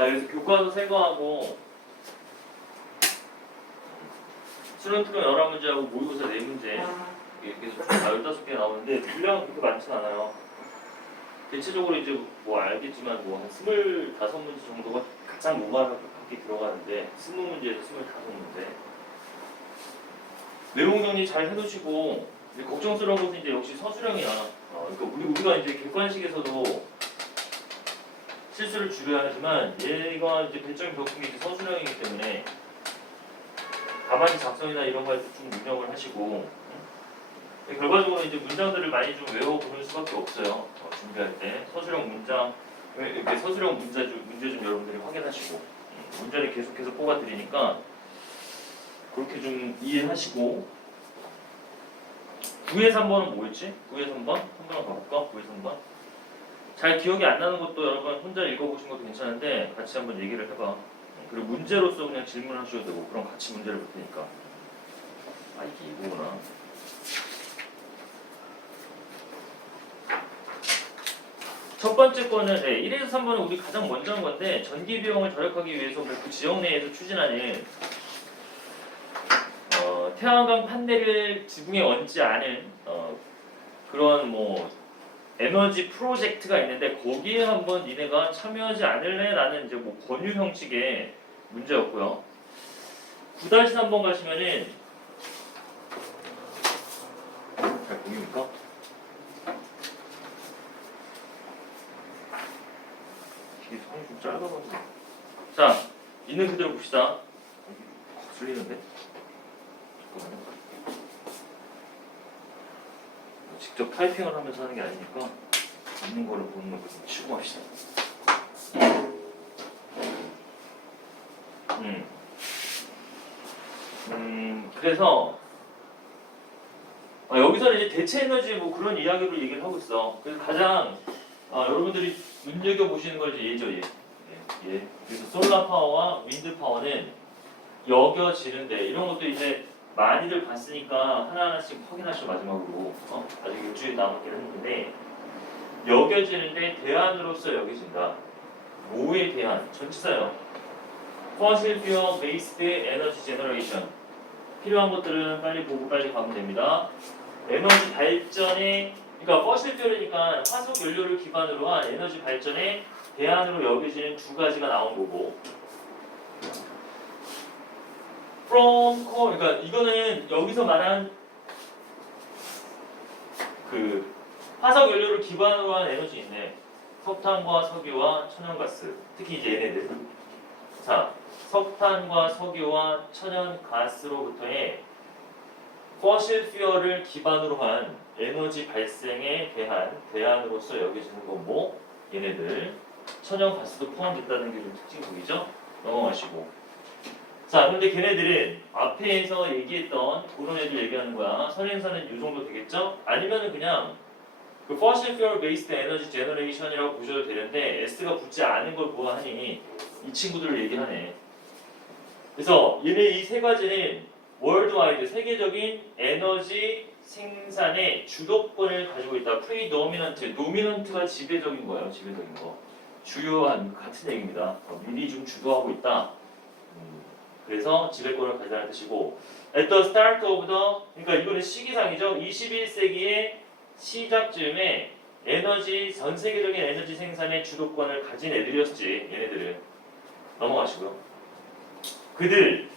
자, 여기서 교과서 새 거하고 수능특강 11문제하고 모의고사 4문제 이렇게 해서 다 15개 나오는데 분량은 그렇게 많진 않아요. 대체적으로 이제 뭐 알겠지만 뭐 한 25문제 정도가 가장 무관하게 들어가는데 20문제에서 25문제 내용 정리 잘 해놓으시고 이제 걱정스러운 것은 이제 역시 서술형이야. 그러니까 우리가 이제 객관식에서도 실수를 줄여야 하지만 얘가 이제 배점이 적은 게 이제 서술형이기 때문에 가만히 작성이나 이런 거에서 좀 운영을 하시고 결과적으로 이제 문장들을 많이 좀 외워보는 수밖에 없어요. 준비할 때 서술형 문장 이렇게 서술형 문제 좀 여러분들이 확인하시고 문제를 계속해서 뽑아드리니까 그렇게 좀 이해하시고 9에서 3번은 뭐였지? 9에서 3번? 한번 가볼까? 9에서 3번 잘 기억이 안 나는 것도 여러분 혼자 읽어보신 것도 괜찮은데 같이 한번 얘기를 해봐. 그리고 문제로서 그냥 질문하셔도 되고 그럼 같이 문제를 볼 테니까. 아 이게 이거구나. 첫 번째 거는 1에서 3번은 우리 가장 먼저 한 건데 전기 비용을 절약하기 위해서 그 지역 내에서 추진하는 태양광 판넬을 지붕에 얹지 않은 그런 뭐 에너지 프로젝트가 있는데 거기에 한번 니네가 참여하지 않을래? 라는 이제 뭐 권유 형식의 문제였고요. 9-3번 가시면은 잘 보입니까? 이게 손이 좀 짧아가지고. 자, 있는 그대로 봅시다. 거슬리는데? 잠깐만요. 직접 타이핑을 하면서 하는 게 아니니까 있는 거를 보는 걸 좀 치고 합시다. 그래서 여기서는 이제 대체 에너지 뭐 그런 이야기로 얘기를 하고 있어. 그래서 가장 여러분들이 눈여겨 보시는 걸 이제 얘죠, 얘. 그래서 솔라 파워와 윈드 파워는 여겨지는데 이런 것도 이제 많이들 봤으니까 하나하나씩 확인하시죠. 마지막으로 아직 일주일 남았긴 했는데 여겨지는데 대안으로서 여겨진다. 뭐에 대한? 전치사요. Fossil fuel based energy generation. 필요한 것들은 빨리 보고 빨리 가면 됩니다. 에너지 발전에 그러니까 fossil fuel이니까 화석 연료를 기반으로 한 에너지 발전에 대안으로 여겨지는 두 가지가 나온 거고. From coal, 그러니까 이거는 여기서 말한 그 화석 연료를 기반으로 한 에너지 있네. 석탄과 석유와 천연가스. 특히 이제 얘네들. 자, 석탄과 석유와 천연가스로부터의 fossil fuel을 기반으로 한 에너지 발생에 대한 대안으로서 여겨지는 건 뭐? 얘네들. 천연가스도 포함됐다는 게 좀 특징적이죠? 넘어가시고. 자, 그런데 걔네들은 앞에서 얘기했던 그런 애들 얘기하는 거야. 선행사는 이 정도 되겠죠? 아니면은 그냥 그 fossil fuel based energy generation이라고 보셔도 되는데 S가 붙지 않은 걸 보아하니 이 친구들을 얘기하네. 그래서 얘네 이 세 가지는 월드와이드 세계적인 에너지 생산의 주도권을 가지고 있다. 프리도미넌트, 도미넌트가 지배적인 거예요. 지배적인 거. 주요한 같은 얘기입니다. 미리 좀 주도하고 있다. 그래서 지배권을 가져다는 뜻이고 at the start of the 그러니까 이거는 시기상이죠. 21세기의 시작쯤에 에너지 전 세계적인 에너지 생산의 주도권을 가진 애들이었지. 얘네들은 넘어가시고요. 그들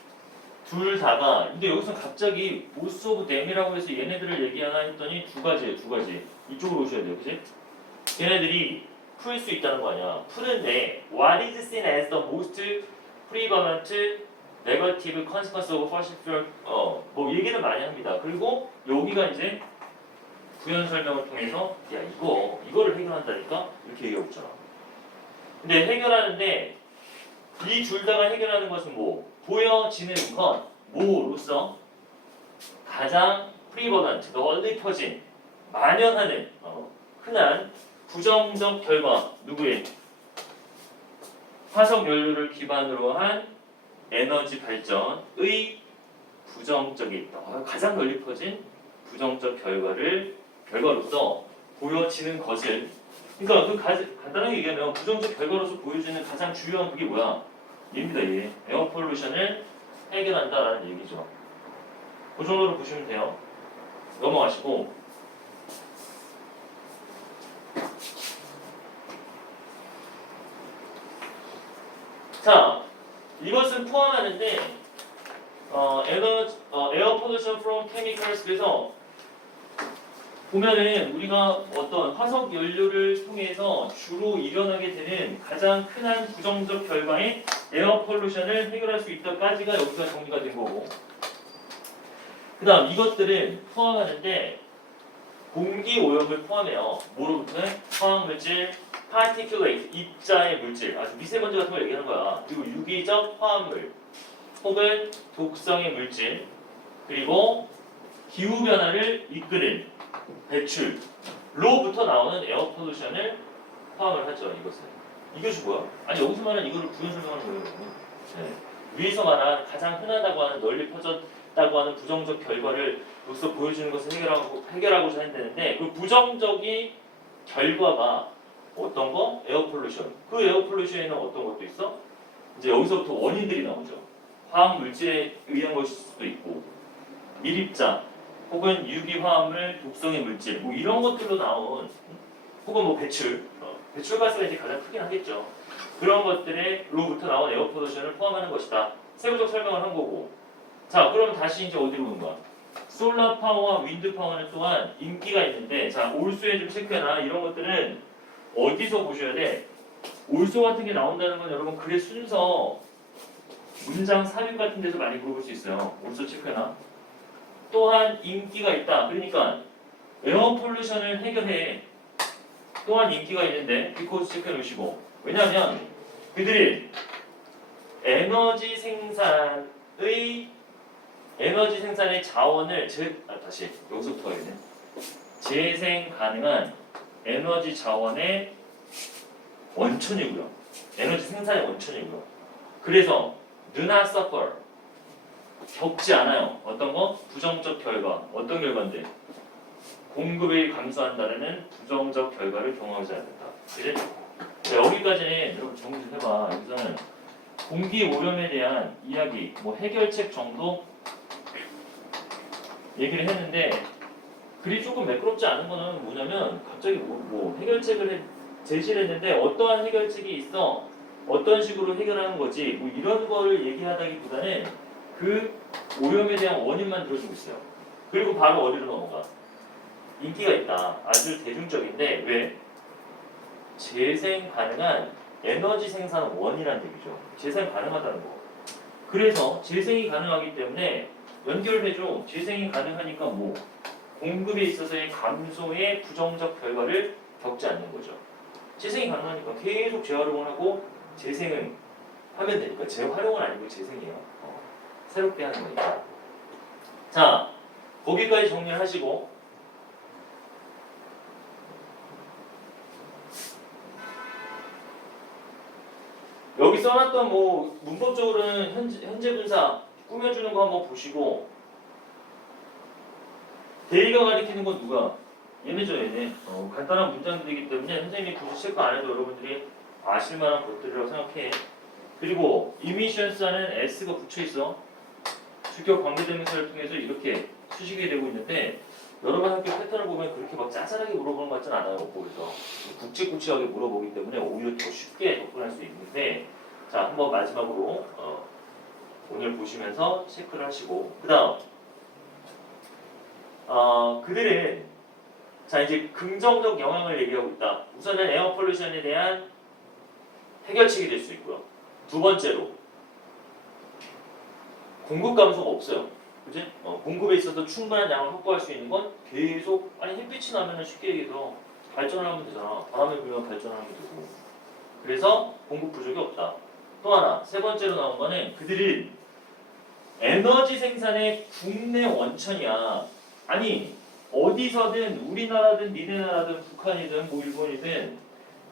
둘 다가 근데 여기서 갑자기 most of them이라고 해서 얘네들을 얘기하나 했더니 두 가지예요. 두 가지. 이쪽으로 오셔야 돼요. 그치? 얘네들이 풀 수 있다는 거 아니야. 푸는데 what is seen as the most prevalent negative consequence of fossil fuel 뭐 얘기는 많이 합니다. 그리고 여기가 이제 구현 설명을 통해서 야 이거를 해결한다니까 이렇게 얘기하고 있잖아. 근데 해결하는데 이 둘 다가 해결하는 것은 뭐 보여지는 것 뭐로서 가장 prevalent 널리 퍼진 만연하는 흔한 부정적 결과 누구의 화석 연료를 기반으로 한 에너지 발전의 부정적이 있다. 가장 널리 퍼진 부정적 결과로서 보여지는 것을 그러니까 간단하게 얘기하면 부정적 결과로서 보여지는 가장 주요한 그게 뭐야? 얘입니다. 얘. 에어 폴루션을 해결한다라는 얘기죠. 그 정도로 보시면 돼요. 넘어가시고 자, 이것은 포함하는데 에어 폴루션 from chemicals 그래서 보면은 우리가 어떤 화석 연료를 통해서 주로 일어나게 되는 가장 흔한 부정적 결과의 에어 폴루션을 해결할 수 있다까지가 여기서 정리가 된 거고 그 다음 이것들은 포함하는데 공기 오염을 포함해요. 뭐로부터? 화학물질, particulate, 입자의 물질, 아주 미세먼지 같은 걸 얘기하는 거야. 그리고 유기적 화합물, 혹은 독성의 물질, 그리고 기후변화를 이끄는 배출로부터 나오는 에어 폴루션을 포함을 하죠. 이것은. 이것이 뭐야? 아니 여기서 말하는 이거를 부연 설명하는 거예요. 네. 위에서 말한 가장 흔하다고 하는 널리 퍼졌다고 하는 부정적 결과를 여기서 보여주는 것을 해결하고자 한다는데 그 부정적인 결과가 어떤 거? 에어 폴루션. 그 에어 폴루션에는 어떤 것도 있어? 이제 여기서부터 원인들이 나오죠. 화학 물질에 의한 것일 수도 있고 밀입자 혹은 유기화합물, 독성의 물질 뭐 이런 것들로 나온 혹은 뭐 배출가스가 이제 가장 크긴 하겠죠. 그런 것들로부터 나온 에어 폴루션을 포함하는 것이다. 세부적 설명을 한 거고. 자, 그럼 다시 이제 어디로 오는 거야? 솔라 파워와 윈드 파워는 또한 인기가 있는데 자, 올소에 좀 체크해놔. 이런 것들은 어디서 보셔야 돼? 올소 같은 게 나온다는 건 여러분 글의 순서 문장 사유 같은 데서 많이 물어볼 수 있어요. 올소 체크해놔. 또한 인기가 있다. 그러니까 에어 폴루션을 해결해. 또한 인기가 있는데 because 체크해 놓으시고 왜냐하면 그들이 에너지 생산의 자원을 다시 여기서부터 해야겠네. 재생 가능한 에너지 자원의 원천이고요. 에너지 생산의 원천이고요. 그래서 do not suffer 겪지 않아요. 어떤 거? 부정적 결과. 어떤 결과인데? 공급이 감소한다는 부정적 결과를 경험하지 않는다. 그래? 자, 여기까지는 여러분 정리 좀 해봐. 여기서는 공기 오염에 대한 이야기, 뭐 해결책 정도 얘기를 했는데 글이 조금 매끄럽지 않은 거는 뭐냐면 갑자기 뭐 해결책을 제시를 했는데 어떠한 해결책이 있어? 어떤 식으로 해결하는 거지? 뭐 이런 걸 얘기하다기보다는 그 오염에 대한 원인만 들어주고 있어요. 그리고 바로 어디로 넘어가? 인기가 있다. 아주 대중적인데 왜? 재생 가능한 에너지 생산 원이라는 얘기죠. 재생 가능하다는 거. 그래서 재생이 가능하기 때문에 연결해줘. 재생이 가능하니까 뭐? 공급에 있어서의 감소의 부정적 결과를 겪지 않는 거죠. 재생이 가능하니까 계속 재활용을 하고 재생을 하면 되니까 재활용은 아니고 재생이에요. 새롭게 하는 거니까. 자, 거기까지 정리를 하시고 여기 써놨던 뭐 문법적으로는 현재 분사 꾸며주는 거 한번 보시고 대의가 가리키는 건 누가? 얘네죠, 얘네. 간단한 문장들이기 때문에 선생님이 굳이 체크 안 해도 여러분들이 아실 만한 것들이라고 생각해. 그리고 이미션스하는 S가 붙여있어. 주격 관계대명사를 통해서 이렇게 수식이 되고 있는데 여러분 학교 패턴을 보면 그렇게 막 짜잘하게 물어보는 것 같진 않아요. 그래서 굵직굵직하게 물어보기 때문에 오히려 더 쉽게 접근할 수 있는데 자, 한번 마지막으로 오늘 보시면서 체크를 하시고 그 다음 그들은 자 이제 긍정적 영향을 얘기하고 있다. 우선은 에어 폴루션에 대한 해결책이 될 수 있고요. 두 번째로 공급 감소가 없어요. 그지? 공급에 있어서 충분한 양을 확보할 수 있는 건 계속 아니 햇빛이 나면은 쉽게 얘기해서 발전을 하면 되잖아. 바람이 불면 발전을 하면 되고. 그래서 공급 부족이 없다. 또 하나 세 번째로 나온 거는 그들은 에너지 생산의 국내 원천이야. 아니 어디서든 우리나라든 니네 나라든 북한이든 뭐 일본이든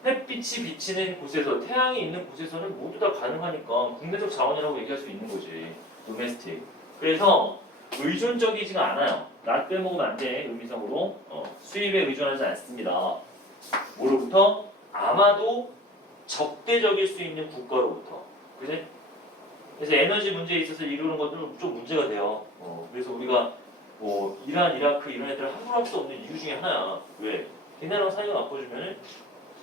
햇빛이 비치는 곳에서 태양이 있는 곳에서는 모두 다 가능하니까 국내적 자원이라고 얘기할 수 있는 거지. 도메스틱. 그래서 의존적이지가 않아요. 나 빼먹으면 안 돼. 의미상으로 수입에 의존하지 않습니다. 뭐로부터? 아마도 적대적일 수 있는 국가로부터. 그지? 그래서 에너지 문제에 있어서 이러는 것들은 좀 문제가 돼요. 그래서 우리가 뭐 이란, 이라크 이런 애들 함부로 할 수 없는 이유 중에 하나야. 왜? 걔네랑 사이가 나빠지면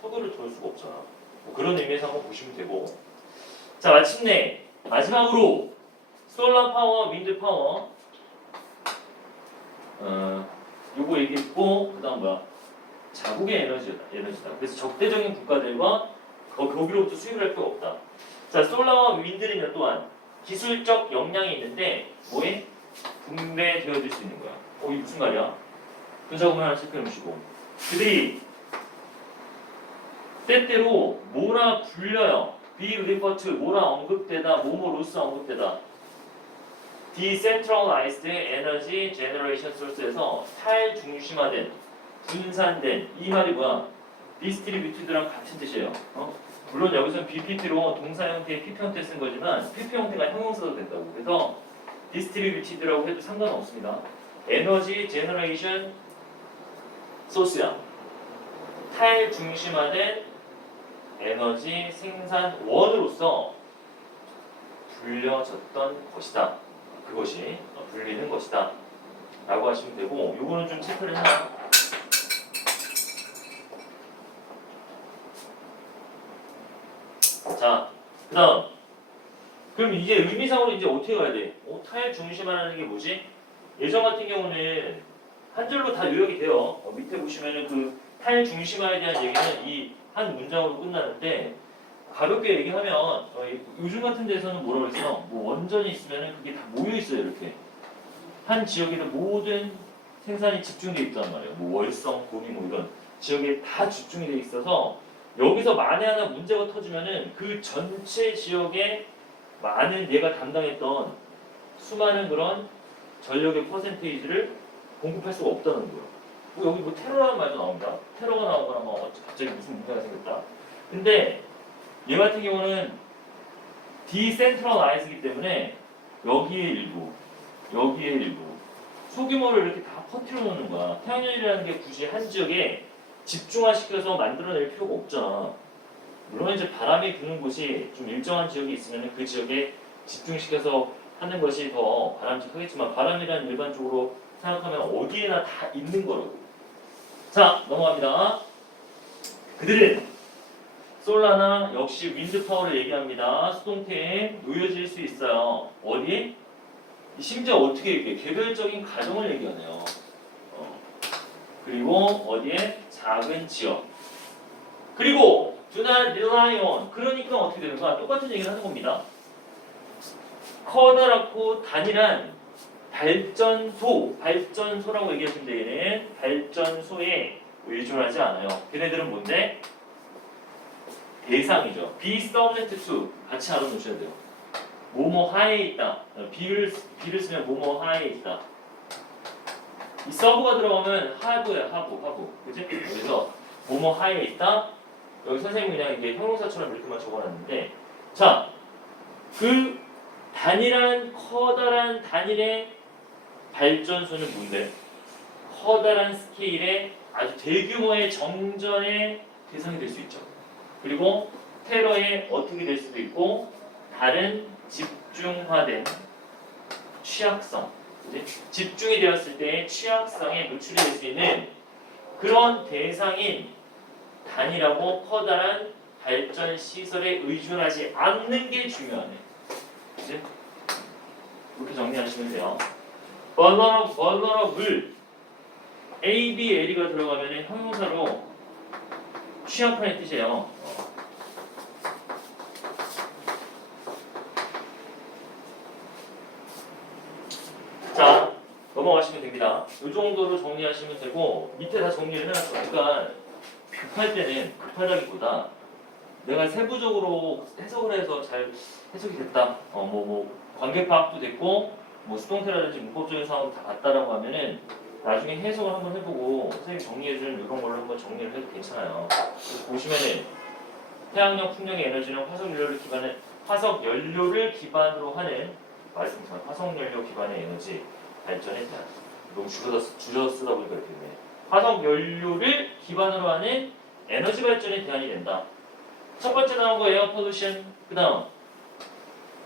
석유를 도울 수가 없잖아. 뭐 그런 의미에서 한번 보시면 되고. 자, 마침내 마지막으로 솔라 파워, 윈드 파워. 요거 얘기했고 그다음 뭐야? 자국의 에너지다. 그래서 적대적인 국가들과 거기로부터 수입을 할 필요가 없다. 자, 솔라와 윈드는 또한 기술적 역량이 있는데 뭐에? 분배되어질 수 있는 거야. 이게 무슨 말이야? 분자구문 하나 체크해 보시고 그들이 때때로 뭐라 불려요. be referred to 뭐라 언급되다, 뭐로서 언급되다. decentralized energy generation source에서 탈중심화된, 분산된 이 말이 뭐야? distributed랑 같은 뜻이에요. 물론 여기서는 BPP로 동사 형태의 PP 형태 쓴 거지만 PP 형태가 형용사도 된다고. 그래서 distributed라고 해도 상관없습니다. 에너지 제너레이션 소스야. 탈중심화된 에너지 생산원으로서 불려졌던 것이다. 그것이 불리는 것이다. 라고 하시면 되고 요거는 좀 체크를 해놔. 자, 그 다음 그럼 이제 의미상으로 이제 어떻게 가야 돼? 탈중심화라는 게 뭐지? 예전 같은 경우는 한 줄로 다 요약이 돼요. 밑에 보시면은 그 탈중심화에 대한 얘기는 이 한 문장으로 끝나는데 가볍게 얘기하면 요즘 같은 데서는 뭐라고 그랬어? 뭐 원전이 있으면은 그게 다 모여 있어요. 이렇게 한 지역에도 모든 생산이 집중돼 있단 말이에요. 뭐 월성, 고리 뭐 이런 지역에 다 집중이 돼 있어서 여기서 만에 하나 문제가 터지면은 그 전체 지역에 많은 얘가 담당했던 수많은 그런 전력의 퍼센테이지를 공급할 수가 없다는 거예요. 여기 뭐 테러라는 말도 나옵니다. 테러가 나오거나 뭐 갑자기 무슨 문제가 생겼다. 근데 얘 같은 경우는 디센트럴라이즈이기 때문에 여기에 일부, 여기에 일부 소규모를 이렇게 다 퍼뜨려 놓는 거야. 태양열이라는 게 굳이 한 지역에 집중화시켜서 만들어낼 필요가 없잖아. 물론 이제 바람이 부는 곳이 좀 일정한 지역이 있으면 그 지역에 집중시켜서 하는 것이 더 바람직하겠지만 바람이란 일반적으로 생각하면 어디에나 다 있는 거라고. 자, 넘어갑니다. 그들은 솔라나 역시 윈드 파워를 얘기합니다. 수동태에 놓여질 수 있어요. 어디? 심지어 어떻게 얘기해? 개별적인 가정을 얘기하네요. 그리고 어디에? 작은 지역. 그리고 do not rely on. 그러니까 어떻게 되는가? 똑같은 얘기를 하는 겁니다. 커다랗고 단일한 발전소라고 얘기했는데 얘는 발전소에 의존하지 않아요. 걔네들은 뭔데? 대상이죠. be subject to 같이 알아놓으셔야 돼요. 뭐뭐 하에 있다. be를 쓰면 뭐뭐 하에 있다. 이 서브가 들어가면 have야, have. 그치? 그래서 뭐뭐 하에 있다. 여기 선생님이 그냥 이게 형용사처럼 이렇게만 적어놨는데 자, 그 단일한 커다란 단일의 발전소는 뭔데? 커다란 스케일의 아주 대규모의 정전의 대상이 될 수 있죠. 그리고 테러에 어떻게 될 수도 있고 다른 집중화된 취약성, 그치? 집중이 되었을 때 취약성에 노출이 될 수 있는 그런 대상인 단일하고 커다란 발전 시설에 의존하지 않는 게 중요하네. 그치? 이렇게 정리하시면 돼요. vulnerable A, B, L이가 들어가면 형용사로 취약한 뜻이에요. 자, 넘어가시면 됩니다. 이 정도로 정리하시면 되고 밑에 다 정리를 해놨어. 그러니까 급할 때는 급하다기보다 내가 세부적으로 해석을 해서 잘 해석이 됐다. 관계 파악도 됐고 뭐 수동태라든지 문법적인 상황도 다 봤다라고 하면은 나중에 해석을 한번 해보고 선생님이 정리해주는 이런 걸로 한번 정리를 해도 괜찮아요. 그래서 보시면은 태양력 풍력의 에너지는 화석 연료를 기반으로 하는 말씀처럼 화석 연료 기반의 에너지 발전에 대한 너무 줄여서 쓰다 보니까 이렇게 되네. 화석 연료를 기반으로 하는 에너지 발전에 대안이 된다. 첫 번째 나온 거 에어 폴루션, 그 다음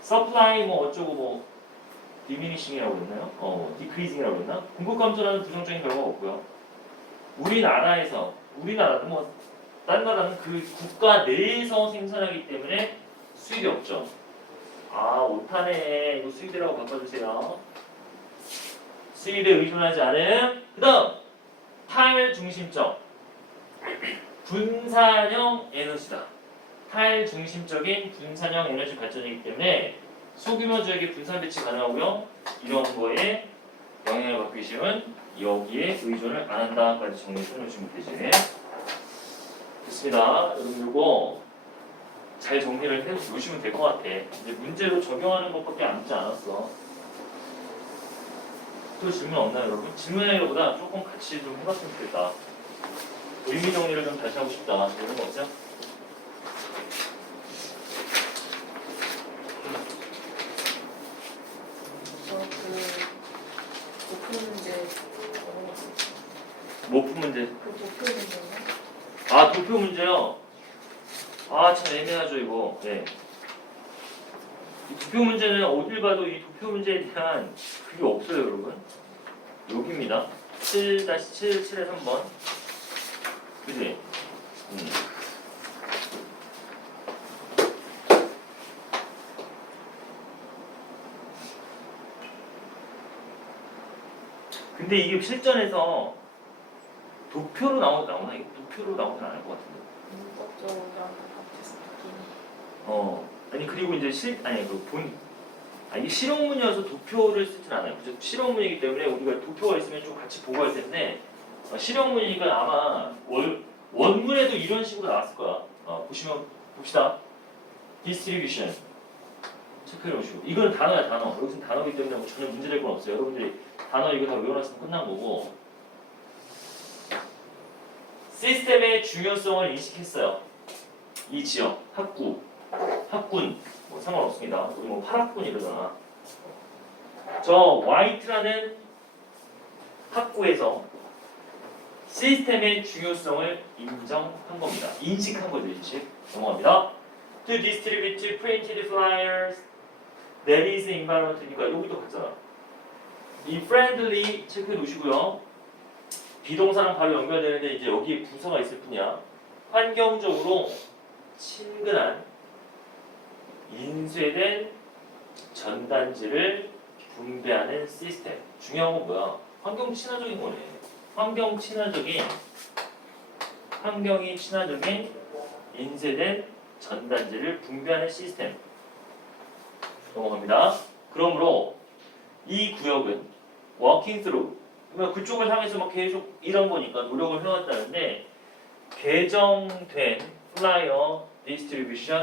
서플라이 뭐 어쩌고 뭐 디미니싱이라고 했나요? 디크리징이라고 했나? 공급 감소라는 부정적인 결과가 없고요. 우리나라는 뭐 다른 나라는 그 국가 내에서 생산하기 때문에 수입이 없죠. 아 오타네. 이거 수입이라고 바꿔주세요. 수입에 의존하지 않음. 그 다음 타일 중심적 분산형 에너지다. 타일 중심적인 분산형 에너지 발전이기 때문에 소규모 지역의 분산 배치 가능하고요. 이런 거에 영향을 받기 쉬운 여기에 의존을 안 한다까지 정리해 놓으시면 되지. 됐습니다. 여러분 이거 잘 정리를 해 놓으시면 될 것 같아. 이제 문제로 적용하는 것밖에 남지 않았어. 또 질문 없나요, 여러분? 질문하는 것보다 조금 같이 좀 해봤으면 좋겠다. 의미 정리를 좀 다시 하고 싶다. 이런 거 없죠? 목표 문제 못 푼 문제. 그 목표 문제는 아 도표 문제요. 아 참 애매하죠 이거. 네. 이 도표 문제는 어딜 봐도 이 도표 문제에 대한 그게 없어요 여러분. 여기입니다. 7-7, 7의 3번. 그지? 근데 이게 실전에서 도표로 나오나? 이거 도표로 나오진 않을 것 같은데. 문법적으로 같아서 느낌이 아니 그리고 이제 이게 실용문이어서 도표를 쓰진 않아요. 그죠? 실용문이기 때문에 우리가 도표가 있으면 좀 같이 보고 할 텐데 실용문이니까 아마 원문에도 이런 식으로 나왔을 거야. 보시면 봅시다. distribution 체크해 놓으시고 이거는 단어야 단어. 여기서 단어이기 때문에 뭐 전혀 문제될 건 없어요. 여러분들이 단어 이거 다 외워놨으면 끝난 거고 시스템의 중요성을 인식했어요. 이 지역, 학군 뭐 상관없습니다. 우리 뭐 파학군 이러잖아. 저 화이트라는 학구에서 시스템의 중요성을 인정한 겁니다. 인식한 거죠, 인식. 넘어갑니다. To distribute printed flyers that is environment니까 여기도 같잖아. 이 friendly 체크해 놓으시고요. 비동사랑 바로 연결되는데 이제 여기에 부사가 있을 뿐이야. 환경적으로 친근한 인쇄된 전단지를 분배하는 시스템. 중요한 건 뭐야? 환경 친화적인 거네. 환경이 친화적인 인쇄된 전단지를 분배하는 시스템. 넘어갑니다. 그러므로 이 구역은 walking through 그러니까 그쪽을 향해서 막 계속 이런 거니까 노력을 해왔다는데 개정된 플라이어 디스트리뷰션